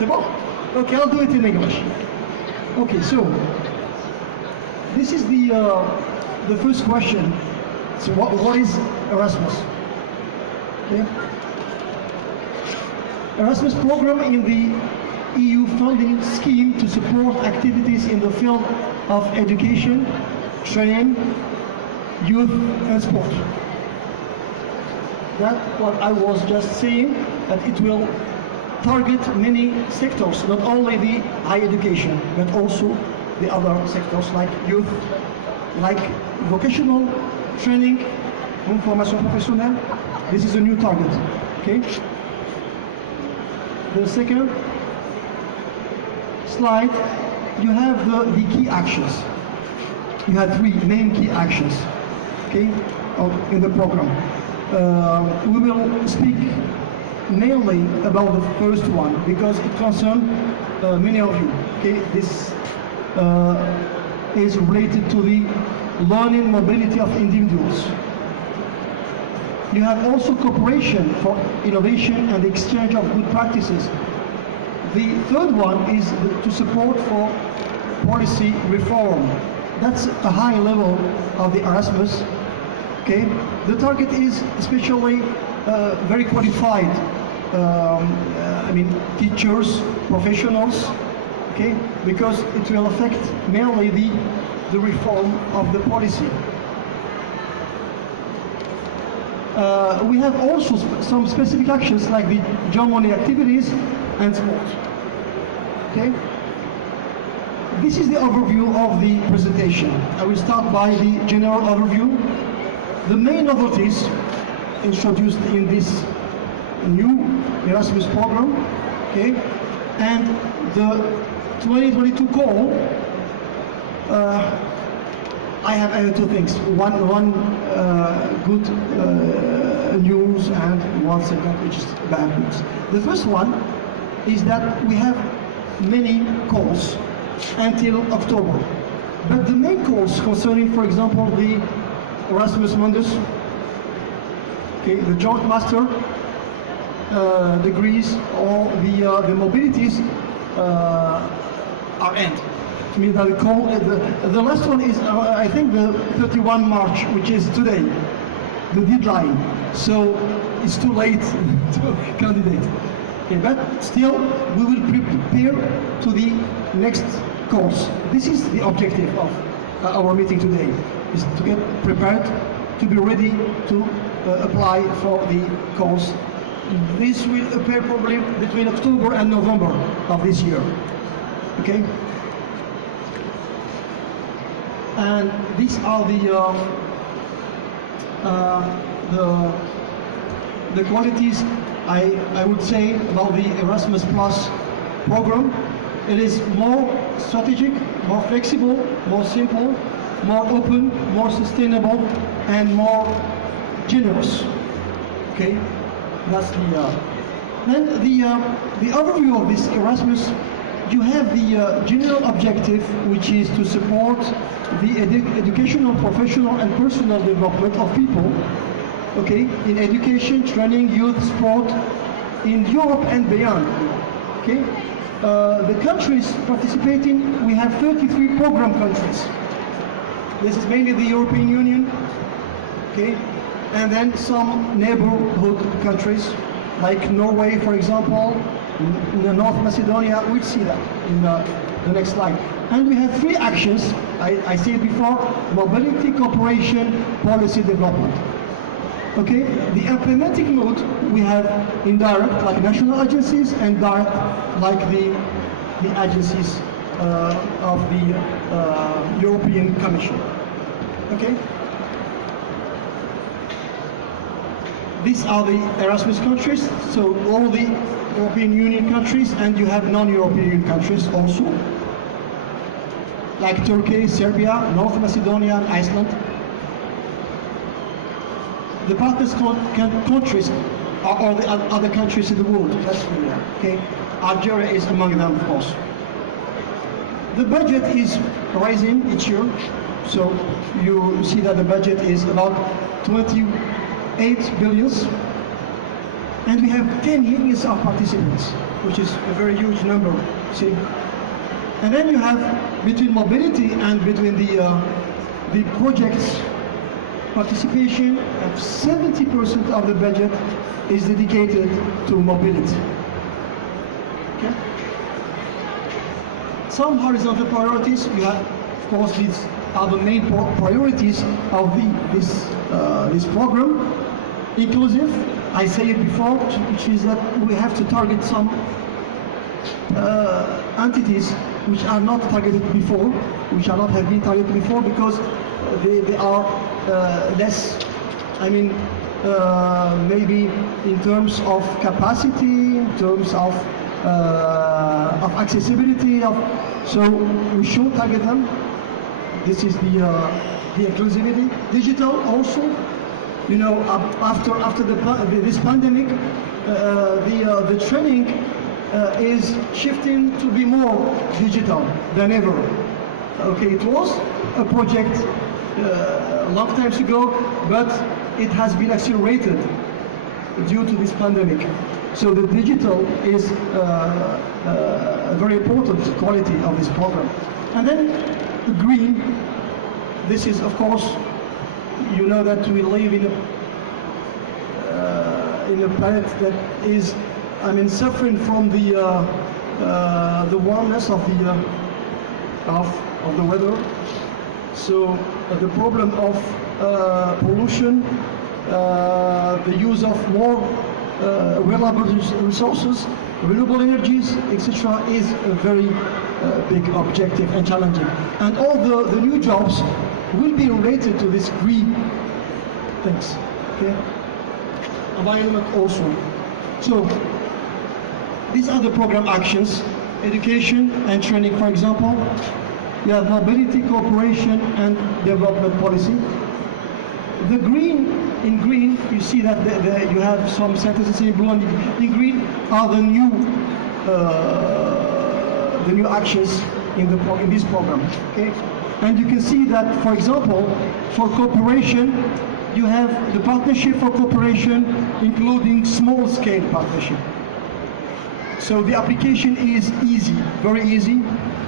C'est bon? Okay, I'll do it in English. Okay, so this is the first question. So what is Erasmus? Okay. Erasmus program in the EU funding scheme to support activities in the field of education, training, youth and sport. That's what I was just saying, that it will target many sectors, not only the higher education, but also the other sectors like youth, like vocational training, formation professionnelle. This is a new target, okay? The second slide, you have the key actions. You have three main key actions, okay, in the program. We will speak mainly about the first one because it concerns many of you. Okay, this is related to the learning mobility of individuals. You have also cooperation for innovation and exchange of good practices. The third one is to support for policy reform. That's a high level of the Erasmus. Okay, the target is especially very qualified. Teachers, professionals. Okay, because it will affect mainly the reform of the policy. We have also some specific actions like the job money activities and sport. Okay. This is the overview of the presentation. I will start by the general overview. The main novelties introduced in this new Erasmus program, okay, and the 2022 call. I have added two things. One good news and one second, which is bad news. The first one is that we have many calls until October. But the main calls concerning, for example, the Erasmus Mundus, okay, the joint master degrees, or the mobilities are end. I mean, the last one is, I think, the 31 March, which is today, the deadline. So it's too late to candidate. Okay, but still, we will prepare to the next course. This is the objective of our meeting today, is to get prepared, to be ready to apply for the course. This will appear probably between October and November of this year. Okay? And these are the qualities I would say about the Erasmus Plus program. It is more strategic, more flexible, more simple, more open, more sustainable, and more generous. Okay, that's then the overview of this Erasmus. You have the general objective, which is to support the educational, professional, and personal development of people, okay, in education, training, youth, sport, in Europe and beyond. Okay, the countries participating, we have 33 program countries. This is mainly the European Union, okay, and then some neighborhood countries, like Norway, for example, North Macedonia. We'll see that in the next slide. And we have three actions, I said before: mobility, cooperation, policy development. Okay, the implementing mode, we have indirect, like national agencies, and direct, like the agencies of the European Commission. Okay? These are the Erasmus countries, so all the European Union countries, and you have non-European countries also, like Turkey, Serbia, North Macedonia, and Iceland. The partners countries are all the other countries in the world. That's clear. Okay, Algeria is among them, of course. The budget is rising each year, so you see that the budget is about 28 billion, and we have 10 years of participants. which is a very huge number, see? And then you have between mobility and between the projects participation of 70% of the budget is dedicated to mobility. Okay? Some horizontal priorities, you have, of course, these are the main priorities of this program. Inclusive, I said it before, which is that we have to target some entities which are not targeted before, which are not have been targeted before, because they are less, I mean, maybe in terms of capacity, in terms of accessibility, so we should target them. This is the inclusivity. Digital also, you know, after this pandemic, the training is shifting to be more digital than ever. Okay, it was a project a long time ago, but it has been accelerated due to this pandemic. So the digital is a very important quality of this program. And then the green, this is, of course, you know that we live in a planet that is, I mean, suffering from the warmness of the weather. So the problem of pollution, the use of more reliable resources, renewable energies, etc., is a very big objective and challenging. And all the new jobs will be related to this green things. Okay? Environment also. So these are the program actions: education and training, for example. You have mobility, cooperation, and development policy. The green, in green, you see that you have some sentences in blue, and in green are the new actions in this program. Okay, and you can see that, for example, for cooperation, you have the partnership for cooperation, including small-scale partnership. So the application is easy, very easy.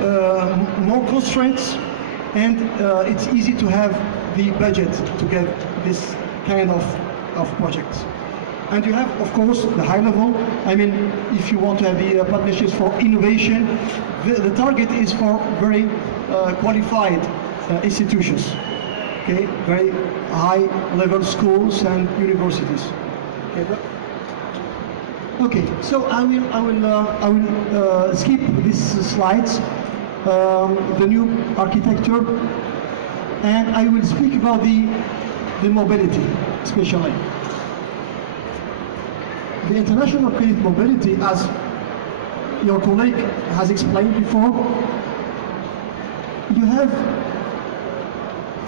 No constraints, and it's easy to have the budget to get this kind of projects. And you have, of course, the high level. I mean, if you want to have the partnerships for innovation, the target is for very qualified institutions. Okay, very high level schools and universities. Okay. Okay, so I will skip these slides, the new architecture, and I will speak about the mobility, especially. The international credit mobility, as your colleague has explained before, you have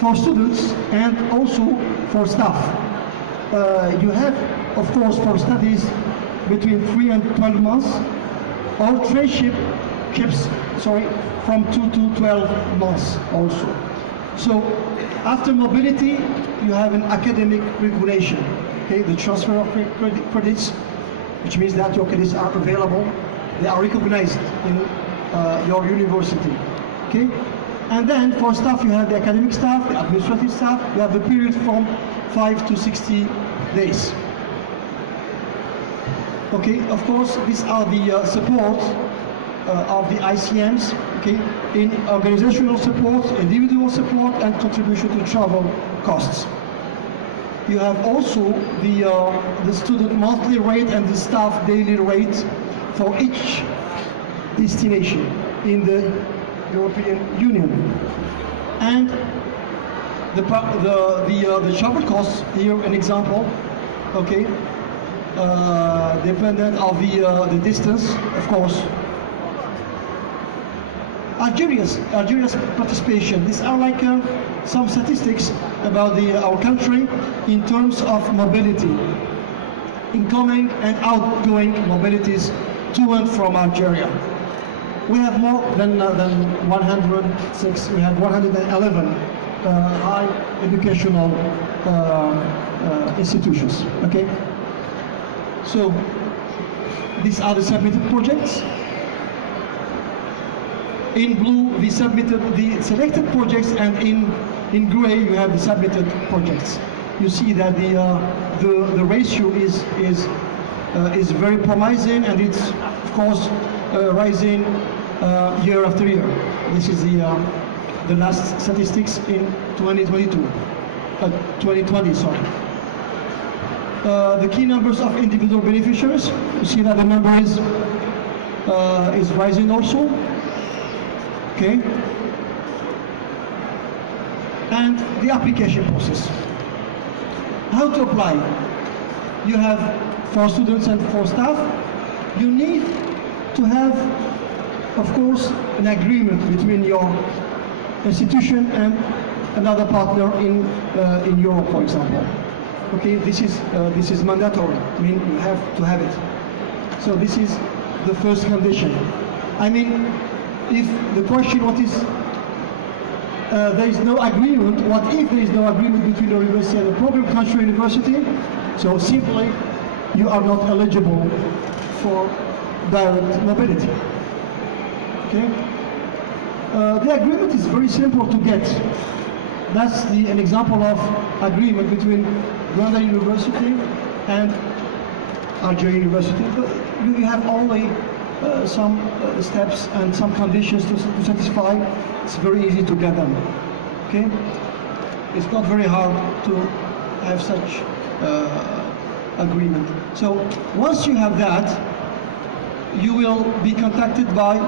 for students and also for staff. You have, of course, for studies between 3 and 12 months, or traineeship from 2 to 12 months also. So after mobility, you have an academic regulation, okay, the transfer of credits, which means that your credits are available, they are recognized in your university, okay? And then for staff, you have the academic staff, the administrative staff, you have the period from 5 to 60 days. Okay, of course, these are the support of the ICMs, okay, in organizational support, individual support, and contribution to travel costs. You have also the student monthly rate and the staff daily rate for each destination in the European Union. And the travel costs, here an example, okay, dependent of the distance, of course. Algeria's participation. These are like some statistics about our country in terms of mobility, incoming and outgoing mobilities to and from Algeria. We have more than 106. We have 111 high educational institutions. Okay. So these are the submitted projects. In blue, we submitted the selected projects, and in gray, you have the submitted projects. You see that the ratio is very promising, and it's of course rising year after year. This is the last statistics in 2020, sorry. The key numbers of individual beneficiaries, you see that the number is rising also. Okay. And the application process. How to apply? You have for students and for staff, you need to have, of course, an agreement between your institution and another partner in Europe, for example. Okay, this is mandatory. I mean, you have to have it. So this is the first condition. I mean, if the question what is there is no agreement, what if there is no agreement between the university and the program country university? So simply, you are not eligible for direct mobility. Okay? The agreement is very simple to get. That's an example of agreement between Rwanda University and Algeria University. But you have only some steps and some conditions to satisfy. It's very easy to get them. Okay? It's not very hard to have such agreement. So once you have that, you will be contacted by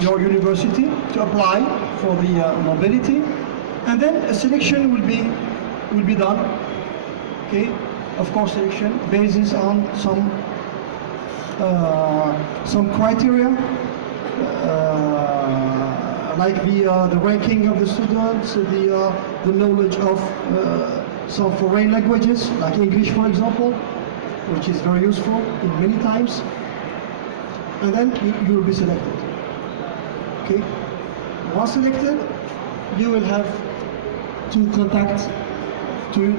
your university to apply for the mobility, and then a selection will be done. Okay? Of course, selection basis on some criteria, like the ranking of the students, the knowledge of some foreign languages, like English, for example, which is very useful in many times. And then you will be selected. Okay. Once selected, you will have to contact to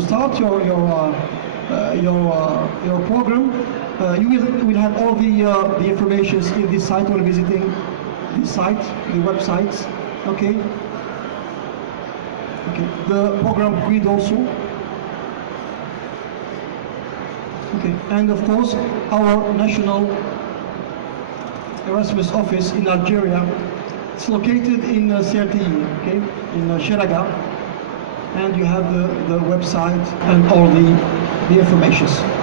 start your program. You will have all the information in this site when visiting the site, the websites. Okay. Okay. The program grid also. Okay. And of course, our national Erasmus office in Algeria. It's located in CRTE, okay, in Sheraga, and you have the website and all the information.